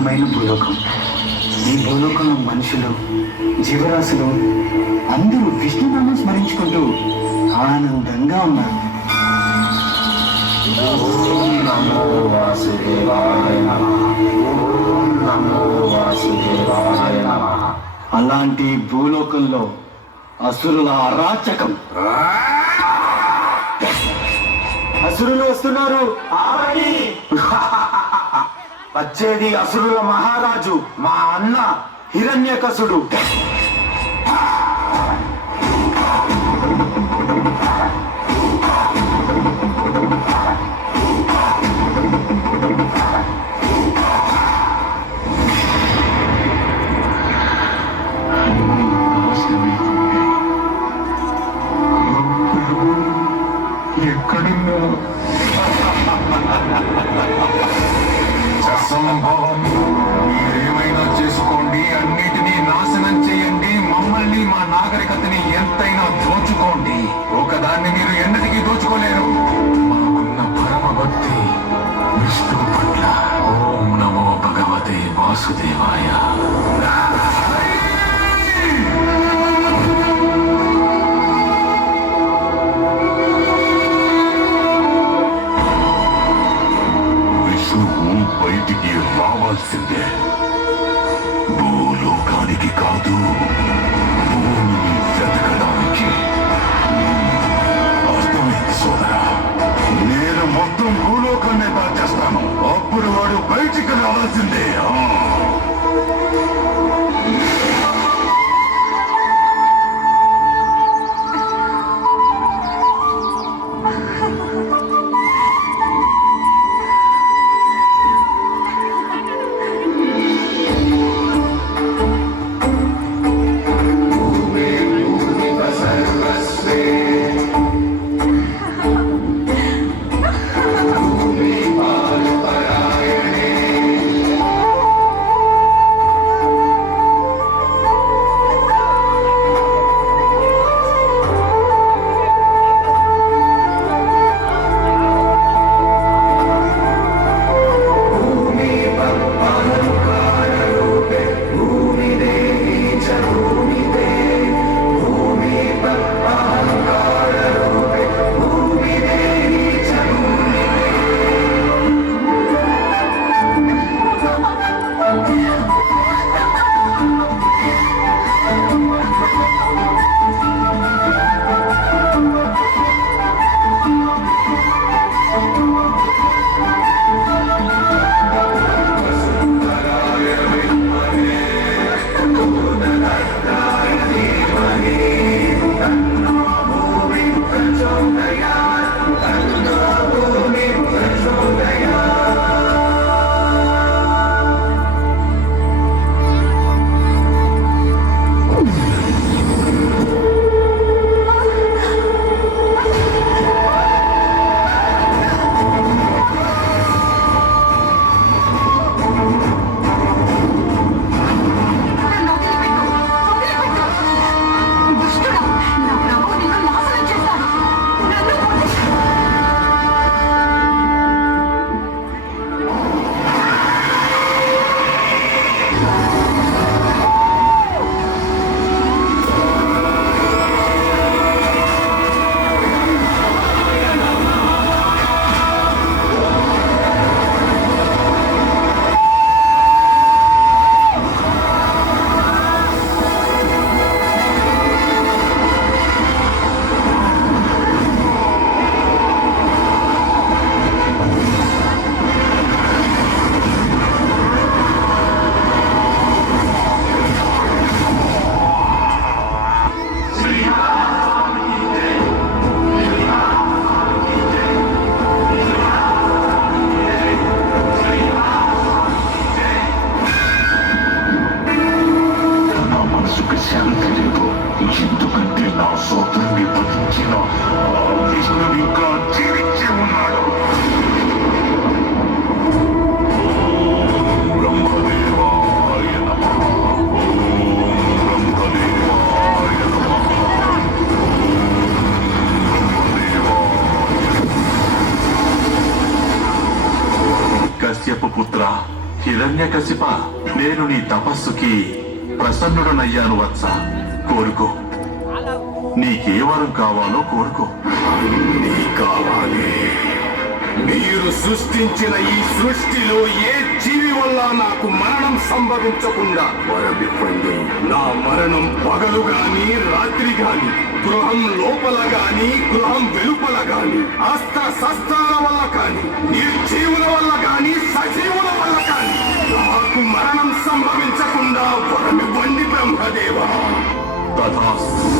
పవిత్రమైన భూలోకం. ఈ భూలోకంలో మనుషులు, జీవరాశులు అందరూ విష్ణునామం స్మరించుకుంటూ ఆనందంగా ఉన్నారు. ఓం నమో వాసుదేవాయ నమః. ఓం నమో వాసుదేవాయ నమః. అలాంటి భూలోకంలో అసురుల అరాచకం. అసురులు వస్తున్నారు. వచ్చేది అసురుల మహారాజు, మా అన్న హిరణ్యకశుడు. ఎక్కడున్నా అసంభవం. మీరేమైనా చేసుకోండి, అన్నిటినీ నాశనం చేయండి, మమ్మల్ని మా నాగరికతని ఎంతైనా దోచుకోండి. ఒకదాన్ని మీరు ఎన్నటికీ దోచుకోలేరు. మాకున్న పరమ భక్తి విష్ణు పట్ల. ఓం నమో భగవతే వాసుదేవాయ. విష్ణువు బయటికి రావాల్సిందే. భూలోకానికి కాదు, భూమిని వెతకడానికి. అర్థమైంది సోదరా. నేను మొత్తం భూలోకాన్ని దాచేస్తాను. అప్పుడు వాడు బయటికి రావాల్సిందే. హిరణ్యకశిప, నేను నీ తపస్సుకి ప్రసన్నుడనయ్యాను వత్స. కోరుకో, నీకే వరం కావాలో కోరుకో. నీ కావాలి. మీరు సృష్టించిన ఈ సృష్టిలో ఏ జీవి వల్ల నాకు మరణం సంభవించకుండా వరమివ్వండి. నా మరణం పగలు గాని రాత్రి గాని, గృహం లోపల గాని గృహం వెలుపల గాని, అస్త్ర శస్త్రాల వల్ల కాని, నిర్జీవుల వల్ల కాని సజీవుల వల్ల కాని నాకు మరణం సంభవించకుండా వరమివ్వండి బ్రహ్మదేవా. తథాస్తు.